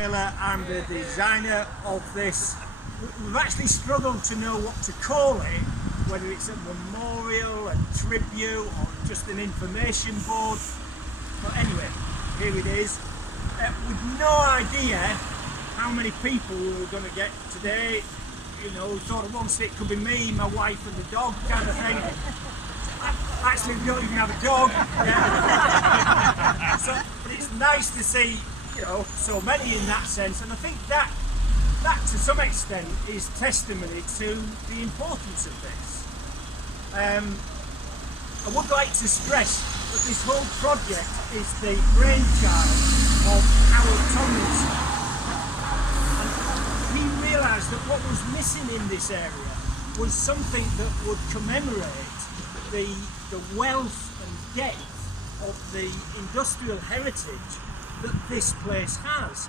I'm the designer of this. We've actually struggled to know what to call it, whether it's a memorial, a tribute, or just an information board. But anyway, here it is. With no idea how many people we were going to get today. You know, we thought at once it could be me, my wife and the dog kind of thing. Actually, we don't even have a dog. So, but it's nice to see, you know, so many in that sense, and I think that to some extent is testimony to the importance of this. I would like to stress that this whole project is the brainchild of Howard Tomlinson, and he realised that what was missing in this area was something that would commemorate the wealth and depth of the industrial heritage that this place has.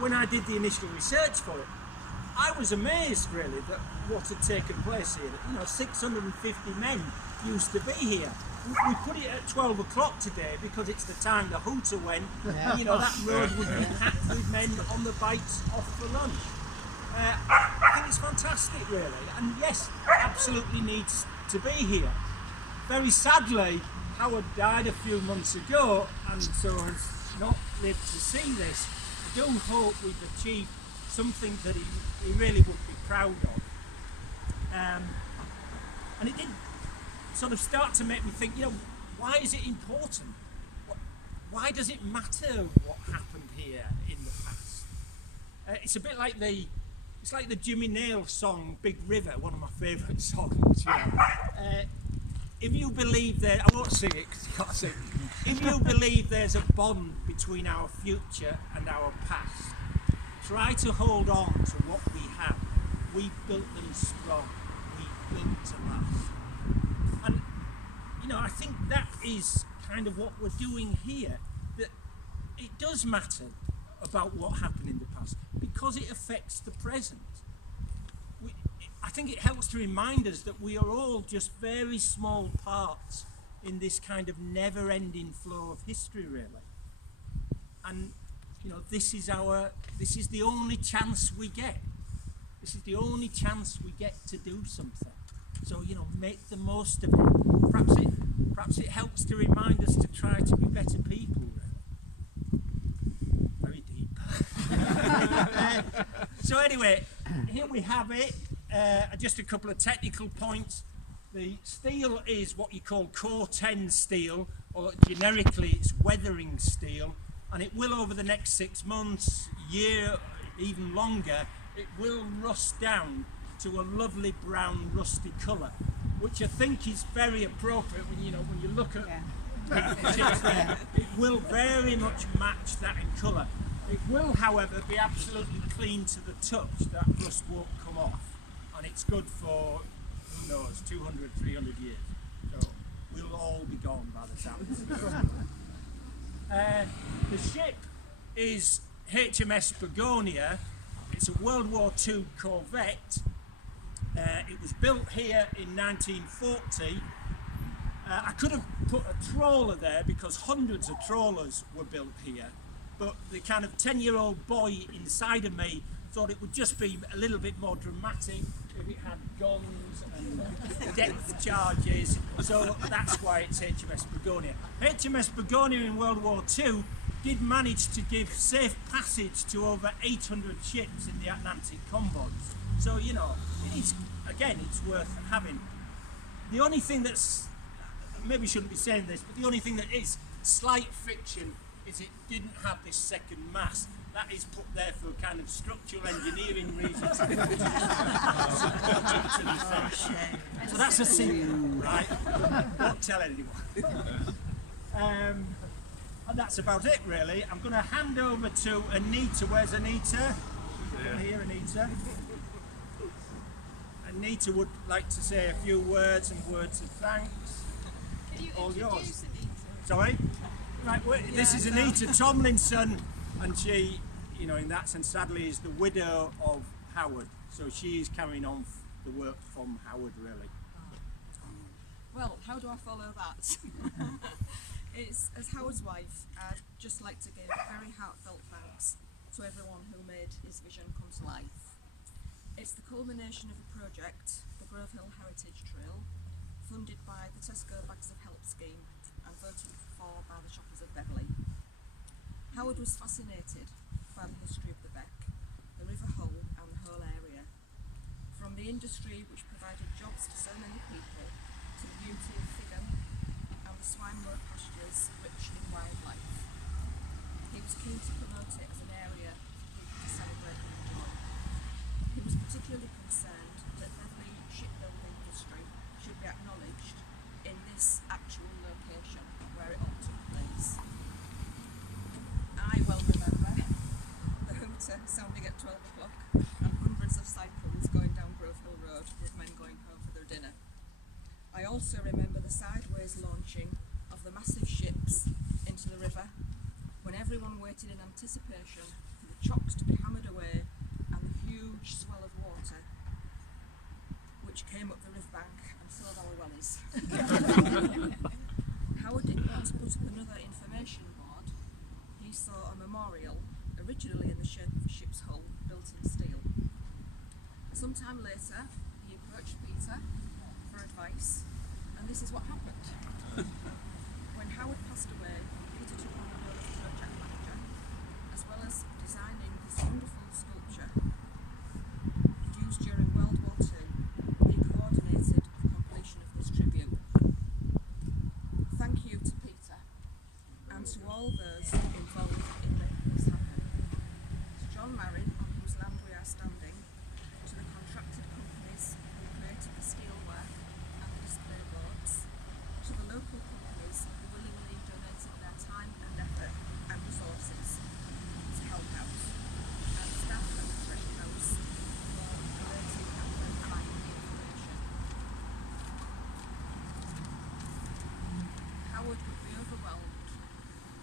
When I did the initial research for it, I was amazed really that what had taken place here. You know, 650 men used to be here. We put it at 12 o'clock today because it's the time the hooter went. Yeah. You know, that road would be packed with men on the bikes off for lunch. I think it's fantastic really, and yes, absolutely needs to be here. Very sadly, Howard died a few months ago and so has not lived to see this. I do hope we've achieved something that he really would be proud of. And it did sort of start to make me think, you know, why is it important? Why does it matter what happened here in the past? It's a bit like the Jimmy Nail song, Big River, one of my favourite songs, you know. If you believe I won't sing it because you can't sing it. If you believe there's a bond between our future and our past, try to hold on to what we have. We built them strong. We built to last. And, you know, I think that is kind of what we're doing here. That it does matter about what happened in the past because it affects the present. I think it helps to remind us that we are all just very small parts in this kind of never-ending flow of history, really. And you know, this is the only chance we get. This is the only chance we get to do something. So, you know, make the most of it. Perhaps it helps to remind us to try to be better people, really. Very deep. So anyway, here we have it. Just a couple of technical points. The steel is what you call core 10 steel, or generically it's weathering steel, and it will over the next 6 months, year, even longer, it will rust down to a lovely brown rusty colour, which I think is very appropriate when you look at pictures there. It will very much match that in colour. It will, however, be absolutely clean to the touch. That rust won't come off. And it's good for, who knows, 200, 300 years. So we'll all be gone by the time. The ship is HMS Begonia. It's a World War II corvette. It was built here in 1940. I could have put a trawler there because hundreds of trawlers were built here. But the kind of 10-year-old boy inside of me thought it would just be a little bit more dramatic if it had guns and depth charges, so that's why it's HMS Begonia. HMS Begonia in World War II did manage to give safe passage to over 800 ships in the Atlantic convoys. So, you know, it's worth having. The only thing that's, maybe shouldn't be saying this, but the only thing that is slight friction is it didn't have this second mast. That is put there for kind of structural engineering reasons. So that's a secret, right? Don't tell anyone. And that's about it, really. I'm going to hand over to Anita. Where's Anita? Come here, Anita. Anita would like to say a few words and words of thanks. Can you all yours. Anita? Sorry? Right, this is Anita Tomlinson, and she, you know, in that sense, sadly, is the widow of Howard. So she is carrying on the work from Howard, really. Well, how do I follow that? It's, as Howard's wife, I'd just like to give very heartfelt thanks to everyone who made his vision come to life. It's the culmination of a project, the Grove Hill Heritage Trail, funded by the Tesco Bags of Help scheme and voted for by the shoppers of Beverley. Howard was fascinated by the history of the Beck, the River Hull and the whole area, from the industry which provided jobs to so many people to the beauty of Figham and the swine moor pastures rich in wildlife. He was keen to promote it as an area for people to celebrate and enjoy. He was particularly concerned that Beverley shipbuilding history should be acknowledged in this actual location where it all took place. I well remember the hooter sounding at 12 o'clock and hundreds of cycles going down Grove Hill Road with men going home for their dinner. I also remember the sideways launching of the massive ships into the river when everyone waited in anticipation for the chocks to be hammered away and the huge swell of water which came up the riverbank and filled our wellies. Howard didn't want to put up another information board. He saw a memorial, originally in the shape of a ship's hull, built in steel. Sometime later, he approached Peter for advice, and this is what happened. When Howard passed away, Peter took on the role of project manager, as well as designing this wonderful sculpture. Used during World War II, he coordinated the completion of this tribute. Thank you to Peter, and to all those involved in making this happen. To John Marin, on whose land we are standing, to the contracted companies who created the steelwork and the display boards, to the local companies who willingly donated their time and effort and resources to help out, and staff at the Treasure House for collating and verifying the information. Howard would be overwhelmed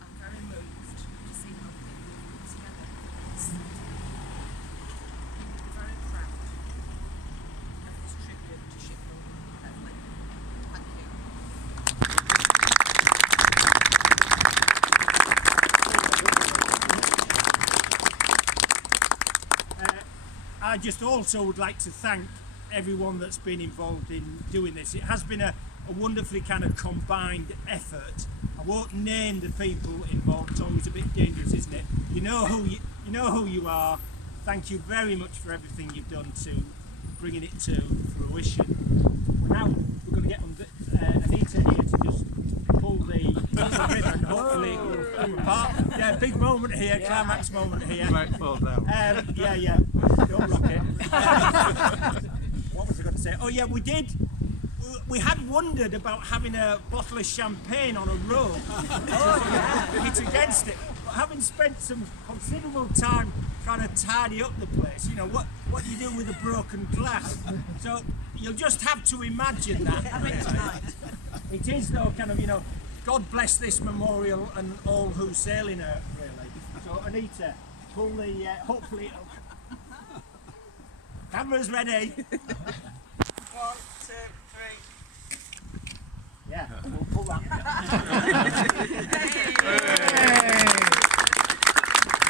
and very moved to see how people have come together for this. He would be very proud of his tribute to shipbuilding in Beverley. Thank you. I just also would like to thank everyone that's been involved in doing this. It has been a wonderfully kind of combined effort. I won't name the people involved, it's always a bit dangerous, isn't it? You know who you are. Thank you very much for everything you've done to bringing it to fruition. Now we're going to get Anita here to just pull the ribbon, hopefully it will come apart. Yeah, big moment here, climax moment here. Might fall down. Yeah, don't rock it. What was I going to say? Oh yeah, we had wondered about having a bottle of champagne on a rope. Hit against it. But having spent some considerable time trying to tidy up the place, you know, what you do with a broken glass. So you'll just have to imagine that. It is though kind of, you know, God bless this memorial and all who sail in her, really. So Anita, pull the, hopefully it'll... Camera's ready. 1, 2, 3. Yeah, we'll pull that. Hey. Hey.